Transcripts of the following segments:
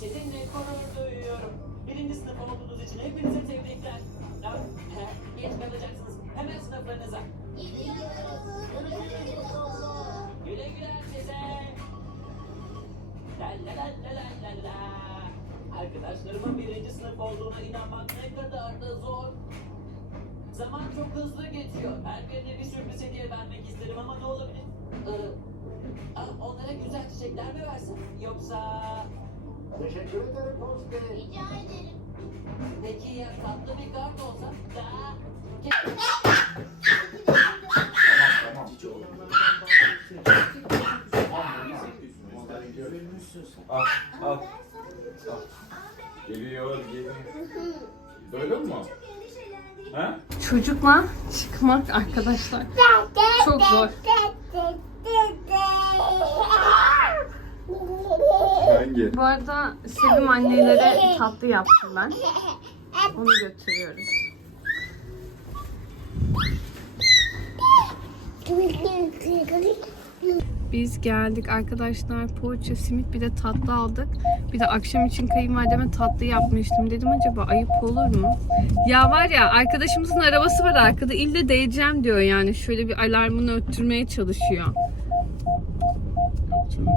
Sizinle gurur duyuyorum. Birinci sınıf olduğunuz için hepinize tebrikler. Eh, Geç kalacaksınız. Hemen sınıflarınıza. Güle güle size. La la la la la la la. Arkadaşlarımın birinci sınıf olduğuna inanmak ne kadar da zor. Zaman çok hızlı geçiyor. Her birine bir sürpriz hediye vermek isterim ama ne olabilir? Ee, ah, onlara güzel çiçekler mi versem? Yoksa... Teşekkür ederim Posti. Rica ederim. Peki ya tatlı bir kart olsa? Da... Al, al. Geliyor, geliyor. Böyle mi? Ha? Çocukla çıkmak arkadaşlar çok zor. Hangi? Bu arada Sevim annelere tatlı yaptım ben. Onu götürüyoruz. Biz geldik arkadaşlar. Poğaça, simit bir de tatlı aldık. Bir de akşam için kayınvalideme tatlı yapmıştım. Dedim acaba ayıp olur mu? Ya var ya arkadaşımızın arabası var arkada. İlle değeceğim diyor yani. Şöyle bir alarmını öttürmeye çalışıyor. Şöyle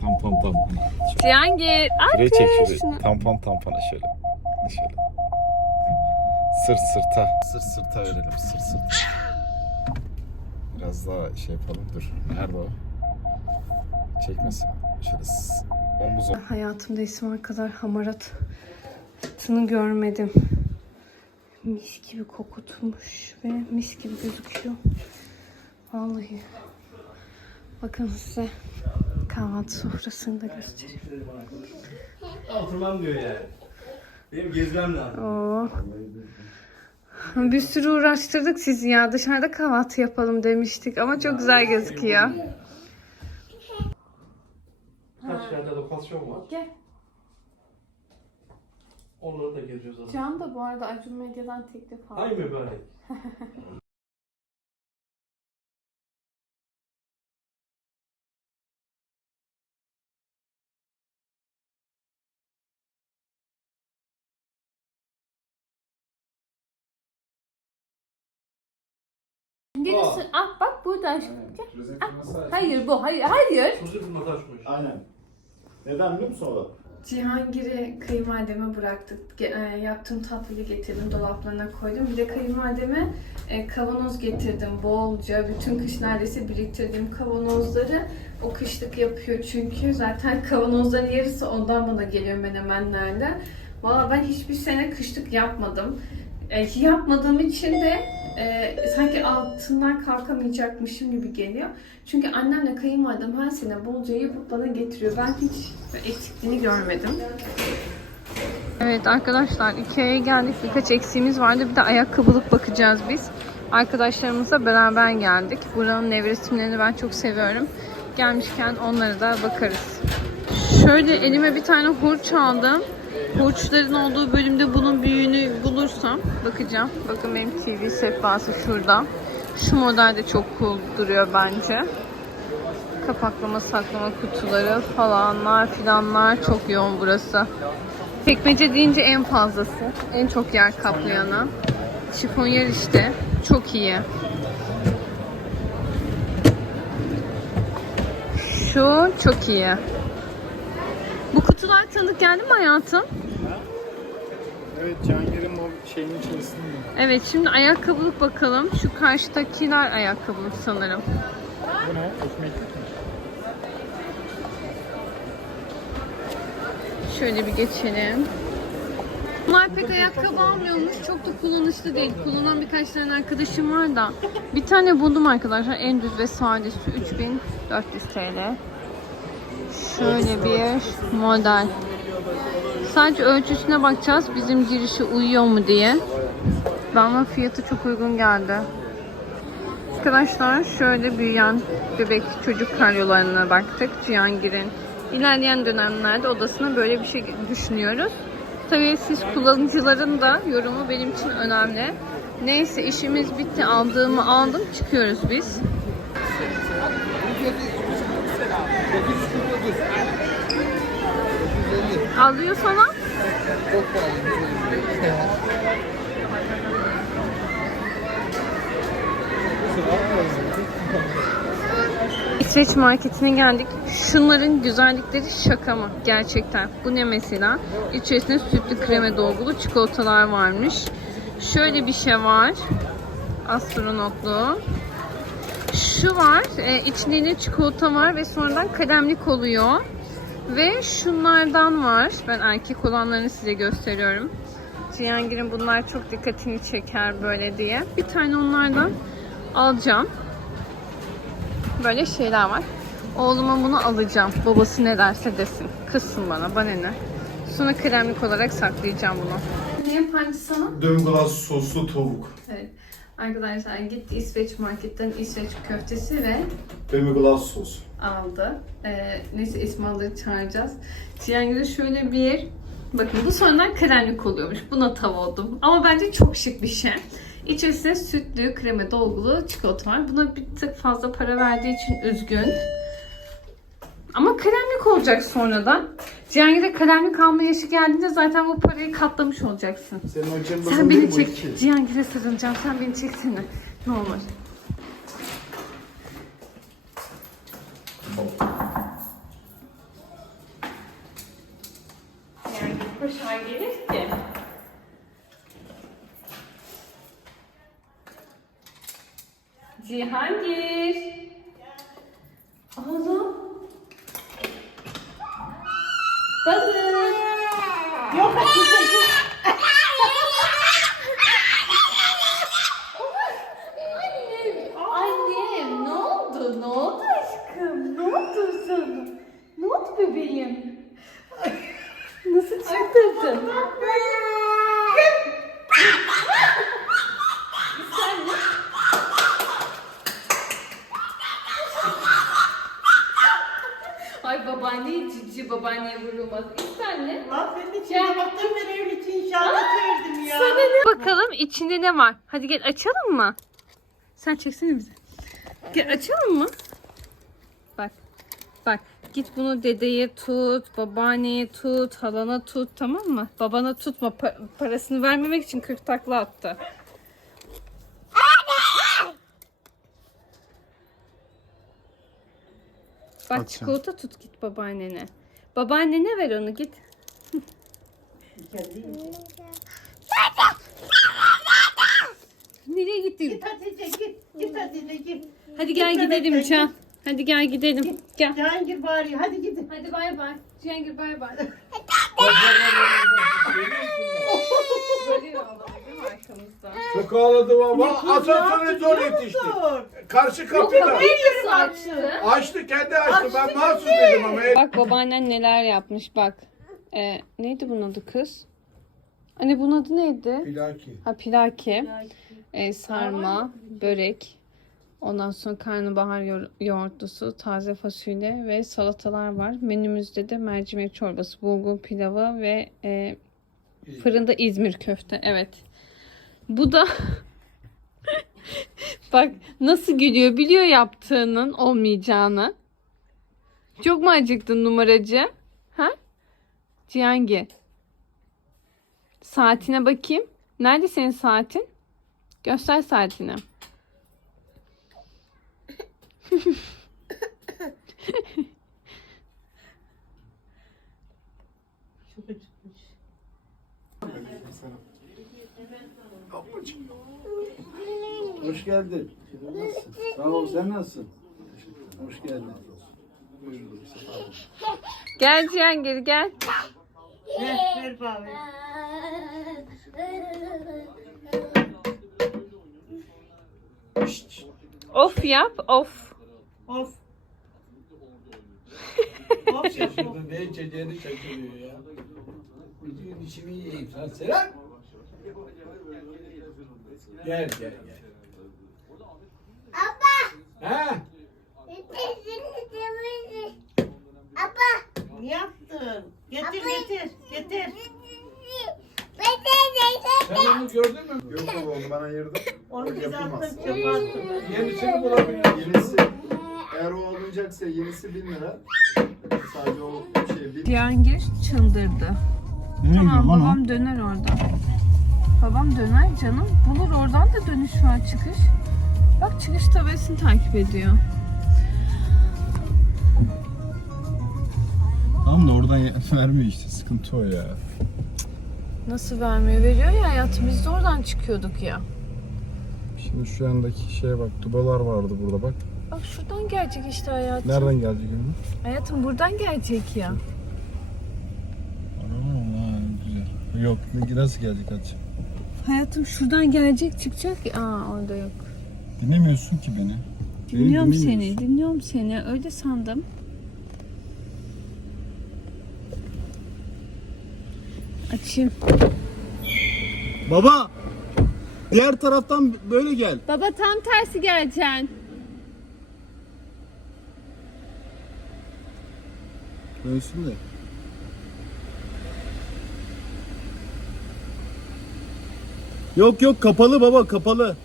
bir tampon tampon. Cihangir. Şuraya çek şöyle. Tampon tampona şöyle. Şöyle. Sırt sırta. Sırt sırta verelim. Sırt sırta. Biraz daha şey yapalım. Dur. Nerede o? Çekmesin. Şöyle omuz omuz. Hayatımda İsmail kadar hamaratını görmedim. Mis gibi kokutmuş ve mis gibi gözüküyor. Vallahi. Bakın size kahvaltı sofrasını da göstereyim. Oturmam diyor yani. Benim gezmem lazım. Oo. Bir sürü uğraştırdık sizi ya. Dışarıda kahvaltı yapalım demiştik ama çok güzel gözüküyor. Kaç yerde lokasyon var. Gel. Onları da geziyoruz aslında. Can da bu arada Acun Medya'dan teklif aldı. Ay mübarek. Birisi, ah bak burada aşkım. Gel. Rozet nasıl Hayır bu, hayır, hayır. Kuzu bir açmış. Aynen. Neden biliyor musun o? Cihangir'i kayınvalideme bıraktık. Ge- e, yaptığım tatlıyı getirdim, dolaplarına koydum. Bir de kayınvalideme e, kavanoz getirdim bolca. Bütün kış neredeyse biriktirdiğim kavanozları o kışlık yapıyor çünkü. Zaten kavanozların yarısı ondan bana geliyor menemenlerden. Valla ben hiçbir sene kışlık yapmadım. E, yapmadığım için de e, sanki altından kalkamayacakmışım gibi geliyor. Çünkü annemle kayınvalidem her sene bolca yapıp bana getiriyor. Ben hiç eksikliğini görmedim. Evet arkadaşlar Ikea'ya geldik. Birkaç eksiğimiz vardı. Bir de ayakkabılık bakacağız biz. Arkadaşlarımızla beraber geldik. Buranın nevresimlerini ben çok seviyorum. Gelmişken onlara da bakarız. Şöyle elime bir tane hurç aldım. Hurçların olduğu bölümde bunun büyüğünü bulursam bakacağım. Bakın benim TV sehpası şurada. Şu model de çok cool duruyor bence. Kapaklama saklama kutuları falanlar filanlar çok yoğun burası. Çekmece deyince en fazlası. En çok yer kaplayanı. Şifonyer işte. Çok iyi. Şu çok iyi. Bu kutular tanıdık geldi mi hayatım? Evet Cihangir'in o şeyin içerisinde. Evet şimdi ayakkabılık bakalım. Şu karşıdakiler ayakkabılık sanırım. Bu ne? Ekmeklik mi? Şöyle bir geçelim. Bunlar pek ayakkabı almıyormuş. Çok da kullanışlı değil. Kullanan birkaç tane arkadaşım var da. Bir tane buldum arkadaşlar. En düz ve sadesi 3400 TL. Şöyle bir model. Sadece ölçüsüne bakacağız. Bizim girişe uyuyor mu diye. Bana fiyatı çok uygun geldi. Arkadaşlar şöyle büyüyen bebek çocuk karyolarına baktık. Cihangir'in ilerleyen dönemlerde odasına böyle bir şey düşünüyoruz. Tabii siz kullanıcıların da yorumu benim için önemli. Neyse işimiz bitti. Aldığımı aldım. Çıkıyoruz biz. Alıyor sana. İsveç marketine geldik. Şunların güzellikleri şaka mı? Gerçekten. Bu ne mesela? İçerisinde sütlü kreme dolgulu çikolatalar varmış. Şöyle bir şey var. Astronotlu. Şu var. E, içinde de çikolata var ve sonradan kalemlik oluyor. Ve şunlardan var. Ben erkek olanlarını size gösteriyorum. Cihangir'in bunlar çok dikkatini çeker böyle diye. Bir tane onlardan alacağım. Böyle şeyler var. Oğluma bunu alacağım. Babası ne derse desin. Kızsın bana, bana ne. Sonra kremlik olarak saklayacağım bunu. Ne yapancı sana? Döngülas soslu tavuk. Evet. Arkadaşlar gitti İsveç marketten İsveç köftesi ve Döngülas sos. aldı. Ee, neyse İsmail'leri çağıracağız. Cihangir'e şöyle bir bakın bu sonradan kremlik oluyormuş. Buna tav oldum. Ama bence çok şık bir şey. İçerisinde sütlü, kreme dolgulu çikolata var. Buna bir tık fazla para verdiği için üzgün. Ama kremlik olacak sonradan. Cihangir'e kremlik alma yaşı geldiğinde zaten bu parayı katlamış olacaksın. Senin o Sen değil beni bu çek. iki. Cihangir'e sarılacağım. Sen beni çeksene. Ne olur. Yani koşar gelir ki. Cihangir. Oğlum. Balık. Yok Annem ne oldu? Ne oldu aşkım? Ne oldu sana? Ne bebeğim? Nasıl çıldırdın? Ay babaanne cici babaanneye vurulmaz. İster ne? Lan senin için baktım ben evin için inşaata çevirdim ya. Bakalım içinde ne var? Hadi gel açalım mı? Sen çeksene bize. Gel açalım mı? Bak. Bak. Git bunu dedeye tut, babaanneye tut, halana tut tamam mı? Babana tutma. pa- parasını vermemek için 40 takla attı. Bak çikolata tut git babaannene. Babaannene ver onu git. Nereye gittin? Git Hatice git. Git Hatice git. Hadi gel Git gidelim Can. Hadi gel gidelim. Gel. Cihangir bağırıyor. Hadi gidin. Hadi bay bay. Cihangir bay bay. Çok ağladım ama asansöre zor yetişti. Dur. Karşı kapıda. nasıl açtı? Açtı kendi açtı. Ben nasıl dedim ama. Bak babaannen neler yapmış bak. Ee, neydi bunun adı kız? Anne bunun adı neydi? Bilaki. Ha pilaki. Ee, sarma, börek. Ondan sonra karnabahar yo- yoğurtlusu, taze fasulye ve salatalar var. Menümüzde de mercimek çorbası, bulgur pilavı ve e, fırında İzmir köfte. Evet. Bu da bak nasıl gülüyor biliyor yaptığının olmayacağını. Çok mu acıktın numaracı? Ha? Cihangir. Saatine bakayım. Nerede senin saatin? Göster saatini. Hoş geldin. Nasılsın? Sağ ol, sen nasılsın? Hoş geldin. Sefa olun. Gel gel. Ver, ver. Of yap of. Of. of yapma. Şaşırdı, ne içeceğini şaşırıyor ya. Müziğin içini yiyeyim. Sen Seren! Gel, gel, gel. Ha? Ne yaptın? Getir getir. Getir. Sen onu gördün mü? Yok baba onu bana ayırdım. Onu Yapamaz. attın çöpe attın. Yenisini bulabiliyorsun. Yenisi eğer o alınacaksa yenisi 1000 lira. Sadece o şey bir... Cihangir çıldırdı. Tamam babam döner oradan. Babam döner canım. Bulur oradan da dönüş var çıkış. Bak çıkış tabelasını takip ediyor. Tamam da oradan vermiyor işte. Sıkıntı o ya. Nasıl vermiyor? Veriyor ya hayatım. Biz de oradan çıkıyorduk ya. Şimdi şu yandaki şeye bak. Dubalar vardı burada bak. Bak şuradan gelecek işte hayatım. Nereden gelecek önüne? Hayatım buradan gelecek ya. Aa, güzel. Yok nasıl gelecek aç? Hayatım şuradan gelecek çıkacak. Aa orada yok. Dinlemiyorsun ki beni. Beni Dinliyorum dinlemiyorsun. seni, dinliyorum seni. Öyle sandım. Açayım. Baba! Diğer taraftan böyle gel. Baba tam tersi geleceksin. Dönsün de. Yok yok kapalı baba kapalı.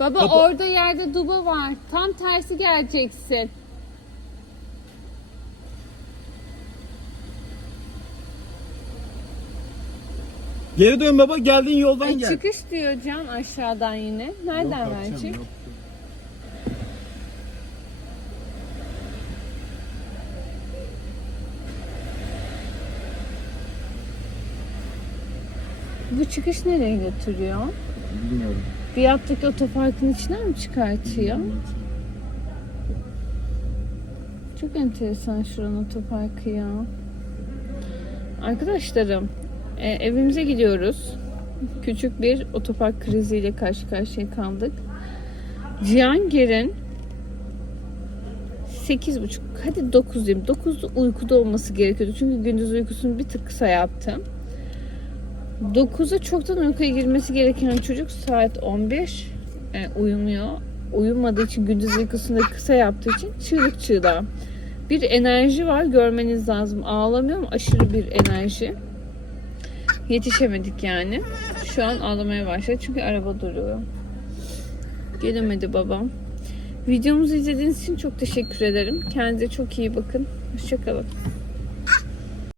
Baba Baba- orada yerde duba var. Tam tersi geleceksin. Geri dön baba geldiğin yoldan Ay, gel. çıkış diyor Can aşağıdan yine. Nereden Yok, verecek? bakacağım, yok. Bu çıkış nereye götürüyor? Bilmiyorum. Bir yaptık otoparkın içinden mi çıkartıyor? Çok enteresan şuranın otoparkı ya. Arkadaşlarım, e, evimize gidiyoruz. Küçük bir otopark kriziyle karşı karşıya kaldık. Cihangir'in 8.30 hadi 9 diyeyim. 9'da uykuda olması gerekiyordu. Çünkü gündüz uykusunu bir tık kısa yaptım. 9'a çoktan uykuya girmesi gereken çocuk saat 11 e, uyumuyor. Uyumadığı için gündüz uykusunu da kısa yaptığı için çığlık çığlığa. Bir enerji var görmeniz lazım. Ağlamıyor mu? Aşırı bir enerji. Yetişemedik yani. Şu an ağlamaya başladı çünkü araba duruyor. Gelemedi babam. Videomuzu izlediğiniz için çok teşekkür ederim. Kendinize çok iyi bakın. Hoşçakalın.